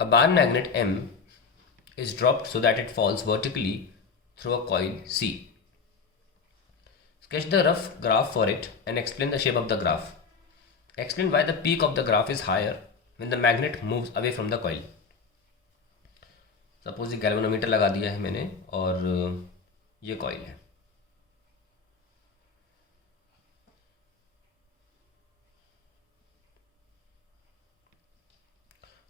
A bar magnet M is dropped so that it falls vertically through a coil C. Sketch the rough graph for it and explain the shape of the graph. Explain why the peak of the graph is higher when the magnet moves away from the coil. Suppose ये galvanometer लगा दिया है मैंने और ये coil है.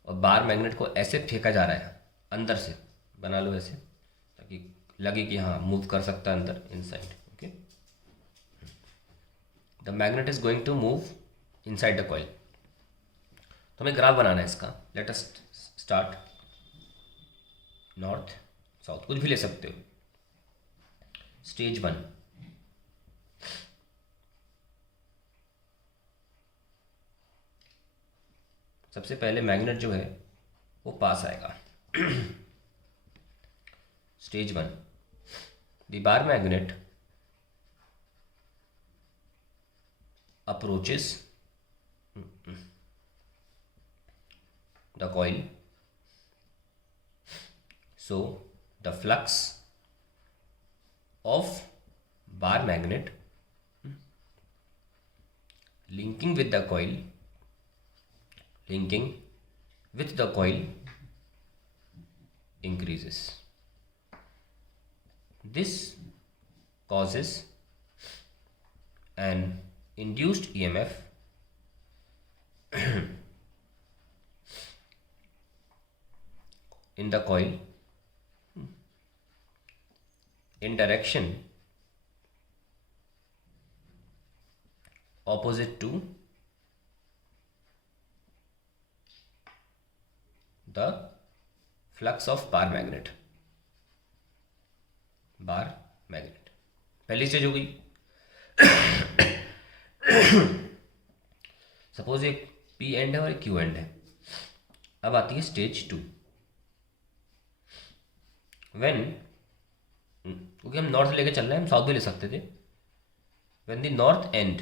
और bar magnet को ऐसे फेंका जा रहा है अंदर से, बना लो ऐसे ताकि लगे कि हाँ मूव कर सकता है अंदर inside. Okay, the magnet is going to move inside the coil. तो हमें ग्राफ बनाना है इसका. Let us start. North south कुछ भी ले सकते हो. स्टेज 1. सबसे पहले मैग्नेट जो है वो पास आएगा. Stage 1. The bar magnet approaches the coil. So the flux of bar magnet linking with the coil increases. This causes an induced EMF in the coil in direction opposite to the flux of bar magnet. पहली stage हो गई. Suppose एक P and है और एक Q and है. अब आती है स्टेज 2. व्हेन, क्योंकि हम नॉर्थ लेके चल रहे हैं, हम साउथ भी ले सकते थे. When the north end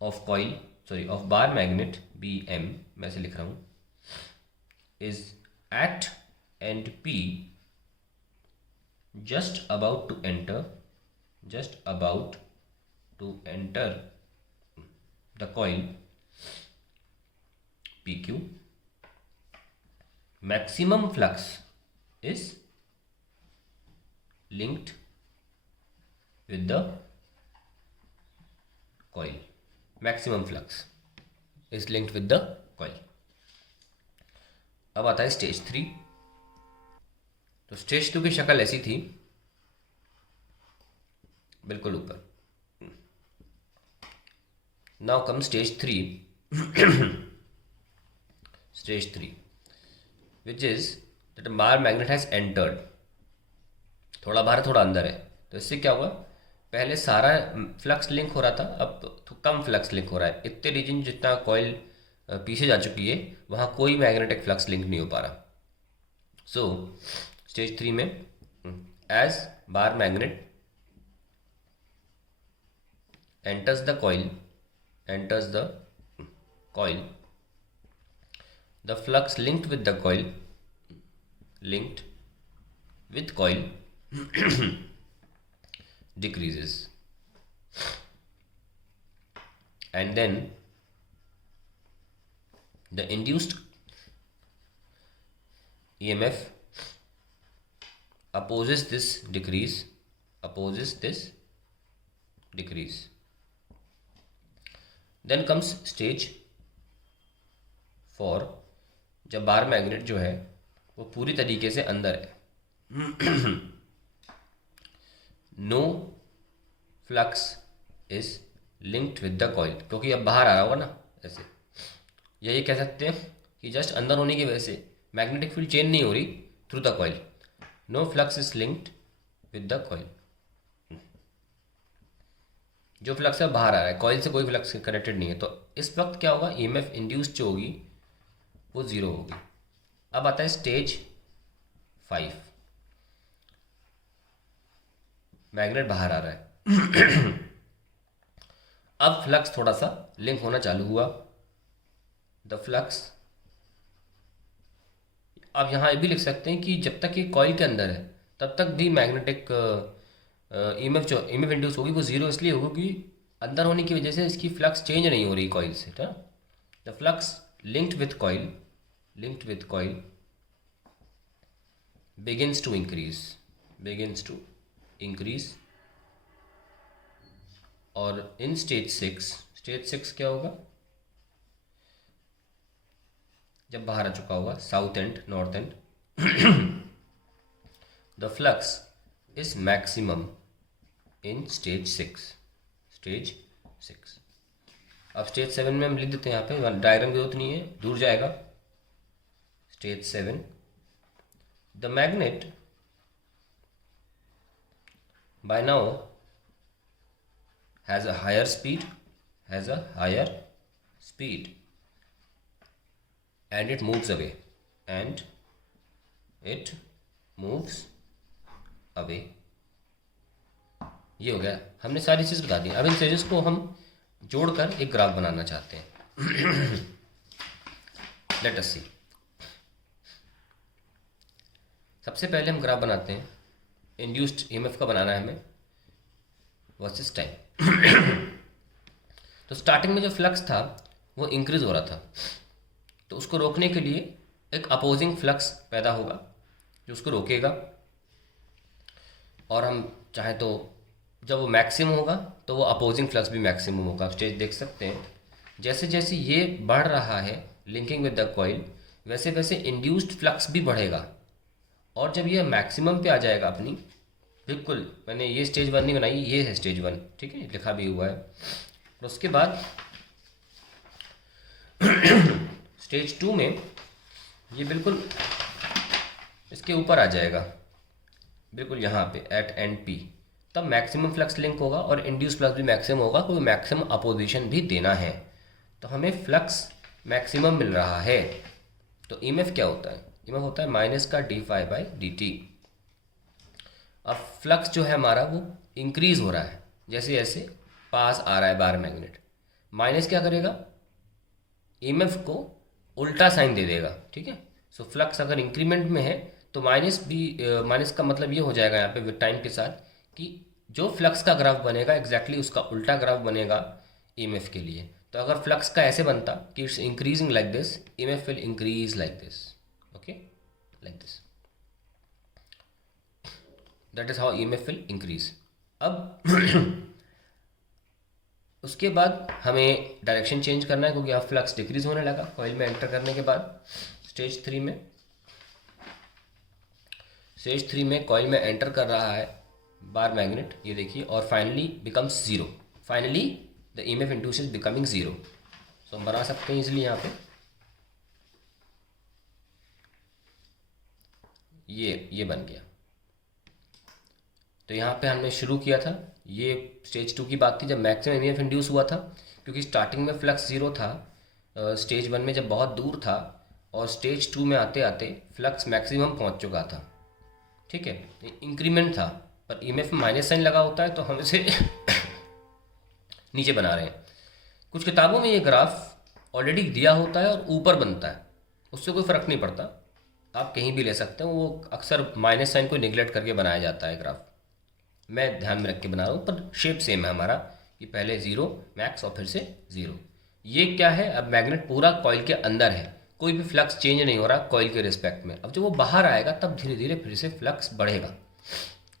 of bar magnet B M, मैं से लिख रहा हूँ, is at end P just about to enter the coil PQ, maximum flux is linked with the coil. Maximum flux is linked with the coil. अब आता है stage 3. तो stage 2 की शक्ल ऐसी थी, बिल्कुल ऊपर. Now come stage 3. Stage 3 which is that bar magnet has entered. थोड़ा बाहर थोड़ा अंदर है. तो इससे क्या हुआ, पहले सारा फ्लक्स लिंक हो रहा था, अब तो कम फ्लक्स लिंक हो रहा है. इतने रीजन जितना कॉइल पीछे जा चुकी है वहाँ कोई मैग्नेटिक फ्लक्स लिंक नहीं हो पा रहा. सो स्टेज 3 में as bar magnet enters the coil, the flux linked with coil decreases, and then the induced EMF opposes this decrease. Then comes stage 4, जब बार मैग्नेट जो है वो पूरी तरीके से अंदर है. No flux is linked with the coil, क्योंकि अब बाहर आ रहा होगा ना ऐसे. यही कह सकते हैं कि जस्ट अंदर होने की वजह से मैग्नेटिक फील्ड चेंज नहीं हो रही through the coil. No flux is linked with the coil. जो फ्लक्स है बाहर आ रहा है, कॉइल से कोई फ्लक्स कनेक्टेड नहीं है. तो इस वक्त क्या होगा, ईएमएफ इंड्यूस्ड जो होगी वो 0 होगी. अब आता है स्टेज 5. मैग्नेट बाहर आ रहा है. अब फ्लक्स थोड़ा सा लिंक होना चालू हुआ. द फ्लक्स आप यहाँ ये भी लिख सकते हैं कि जब तक ये कॉइल के अंदर है तब तक भी मैग्नेटिक ईएमएफ जो ईएमएफ इंड्यूस होगी वो जीरो इसलिए होगी कि अंदर होने की वजह से इसकी फ्लक्स चेंज नहीं हो रही कॉइल से। The flux linked with coil begins to increase और इन स्टेज 6 क्या होगा जब बाहर आ चुका होगा south and north and, the flux is maximum in stage 6। अब स्टेज 7 में हम लिख देते हैं, यहाँ पे डायग्राम की जरूरत नहीं है, दूर जाएगा। Stage 7, the magnet by now has a higher speed and it moves away ये हो गया, हमने सारी चीज़ बता दी। अब इन स्टेजेस को हम जोड़कर एक ग्राफ बनाना चाहते हैं। लेट अस सी। सबसे पहले हम ग्राफ बनाते हैं, इंड्यूस्ड ईएमएफ का बनाना है हमें वर्सेस टाइम। तो स्टार्टिंग में जो फ्लक्स था वो इंक्रीज हो रहा था, तो उसको रोकने के लिए एक अपोजिंग फ्लक्स पैदा होगा जो उसको रोकेगा। और हम चाहे तो जब वो मैक्सिमम होगा तो वो अपोजिंग फ्लक्स भी मैक्सिमम होगा। आप स्टेज देख सकते हैं, जैसे जैसे ये बढ़ रहा है लिंकिंग विद द कॉइल, वैसे वैसे इंड्यूस्ड फ्लक्स भी बढ़ेगा। और जब ये मैक्सिमम पे आ जाएगा अपनी, बिल्कुल मैंने ये स्टेज 1 नहीं बनाई, ये है स्टेज 1, ठीक है, लिखा भी हुआ है। और उसके बाद स्टेज 2 में ये बिल्कुल इसके ऊपर आ जाएगा, बिल्कुल यहाँ पे एट एंड पी, तब मैक्सिमम फ्लक्स लिंक होगा और इंड्यूस फ्लक्स भी मैक्सिमम होगा, क्योंकि मैक्सिमम अपोजिशन भी देना है। तो हमें फ्लक्स मैक्सिमम मिल रहा है। तो ईएमएफ क्या होता है? ईएमएफ होता है माइनस का d∅dt। अब फ्लक्स जो है हमारा वो इंक्रीज हो रहा है जैसे जैसे पास आ रहा है बार मैग्नेट। माइनस क्या करेगा? ईएमएफ को उल्टा साइन दे देगा, ठीक है। सो फ्लक्स अगर इंक्रीमेंट में है तो माइनस भी, माइनस का मतलब ये हो जाएगा यहाँ पे विद टाइम के साथ कि जो फ्लक्स का ग्राफ बनेगा एग्जैक्टली उसका उल्टा ग्राफ बनेगा ईएमएफ के लिए। तो अगर फ्लक्स का ऐसे बनता कि it's increasing like this, EMF will increase like this, okay, like this. That is how EMF will increase. अब उसके बाद हमें डायरेक्शन चेंज करना है, क्योंकि अब फ्लक्स डिक्रीज होने लगा कॉइल में एंटर करने के बाद। स्टेज 3 में कॉइल में एंटर कर रहा है बार मैग्नेट, ये देखिए, और finally becomes zero. Finally the EMF induce is becoming zero. So हम बना सकते हैं इसलिए यहाँ पे ये बन गया। तो यहाँ पे हमने शुरू किया था, ये स्टेज 2 की बात थी जब मैक्सिमम ईएमएफ इंड्यूस हुआ था, क्योंकि स्टार्टिंग में फ्लक्स जीरो था, स्टेज 1 में जब बहुत दूर था, और स्टेज 2 में आते आते फ्लक्स मैक्सिमम पहुँच चुका था, ठीक है। इंक्रीमेंट था, पर ईएमएफ में माइनस साइन लगा होता है तो हम इसे नीचे बना रहे हैं। कुछ किताबों में ये ग्राफ ऑलरेडी दिया होता है और ऊपर बनता है, उससे कोई फ़र्क नहीं पड़ता, आप कहीं भी ले सकते हो। वो अक्सर माइनस साइन को निगलेक्ट करके बनाया जाता है ग्राफ, मैं ध्यान में रख के बना रहा हूँ, पर शेप सेम है हमारा कि पहले ज़ीरो मैक्स और फिर से ज़ीरो। ये क्या है? अब मैग्नेट पूरा कॉइल के अंदर है, कोई भी फ्लक्स चेंज नहीं हो रहा कॉइल के रिस्पेक्ट में। अब जब वो बाहर आएगा तब धीरे धीरे फिर से फ्लक्स बढ़ेगा,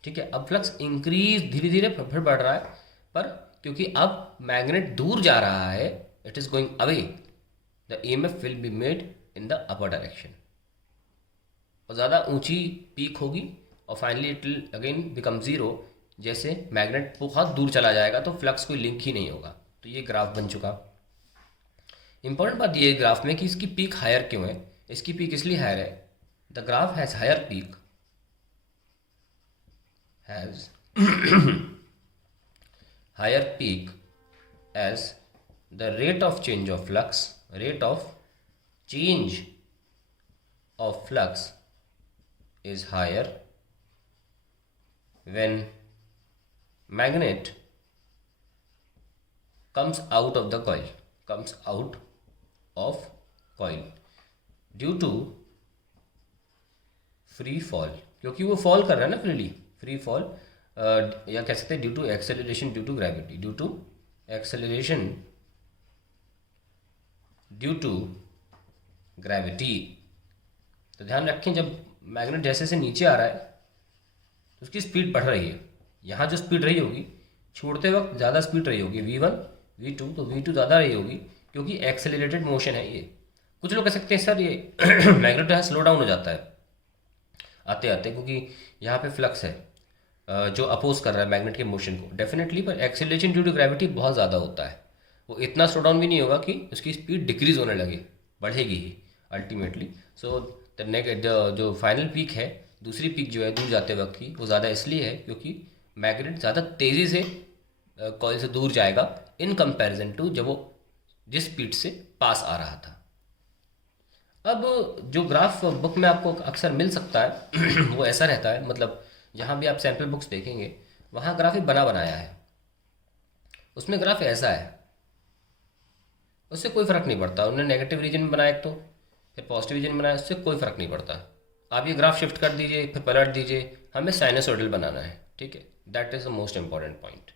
ठीक है। अब फ्लक्स इंक्रीज धीरे धीरे फिर बढ़ रहा है, पर क्योंकि अब मैग्नेट दूर जा रहा है, it is going away, the EMF will be made in the upper direction, और ज़्यादा ऊंची पीक होगी, और finally it will again become zero. जैसे मैग्नेट बहुत दूर चला जाएगा तो फ्लक्स कोई लिंक ही नहीं होगा। तो ये ग्राफ बन चुका। इंपॉर्टेंट बात ये ग्राफ में कि इसकी पीक हायर क्यों है? इसकी पीक इसलिए हायर है, the graph has higher peak, has higher peak as the rate of change of flux is higher when magnet comes out of coil due to free fall, क्योंकि वो fall कर रहा है ना फ्रीली, फ्री फॉल, या कह सकते हैं due to acceleration due to gravity, due to acceleration due to gravity. तो ध्यान रखें, जब मैग्नेट जैसे से नीचे आ रहा है तो उसकी स्पीड बढ़ रही है। यहाँ जो स्पीड रही होगी छोड़ते वक्त ज़्यादा स्पीड रही होगी V1 V2, तो V2 ज़्यादा रही होगी क्योंकि एक्सेलरेटेड मोशन है ये। कुछ लोग कह सकते हैं सर ये मैग्नेट यहाँ स्लो डाउन हो जाता है आते आते, क्योंकि यहाँ पे फ्लक्स है जो अपोज कर रहा है मैग्नेट के मोशन को। डेफिनेटली, पर एक्सेलरेशन ड्यू टू ग्रेविटी बहुत ज़्यादा होता है, वो इतना स्लो डाउन भी नहीं होगा कि उसकी स्पीड डिक्रीज होने लगे, बढ़ेगी ही अल्टीमेटली। सो जो फाइनल पीक है, दूसरी पीक जो है दूर जाते वक्त की, वो ज़्यादा इसलिए है क्योंकि मैग्नेट ज़्यादा तेज़ी से कॉइल से दूर जाएगा इन कंपैरिजन टू जब वो जिस स्पीड से पास आ रहा था। अब जो ग्राफ बुक में आपको अक्सर मिल सकता है वो ऐसा रहता है, मतलब जहाँ भी आप सैम्पल बुक्स देखेंगे वहाँ ग्राफ एक बना बनाया है, उसमें ग्राफ ऐसा है, उससे कोई फ़र्क नहीं पड़ता। उन्होंने नेगेटिव रीजन में बनाया एक तो, फिर पॉजिटिव रीजन में बनाया, उससे कोई फ़र्क नहीं पड़ता। आप ये ग्राफ शिफ्ट कर दीजिए, फिर पलट दीजिए, हमें साइनसोइडल बनाना है, ठीक है। That is the most important point.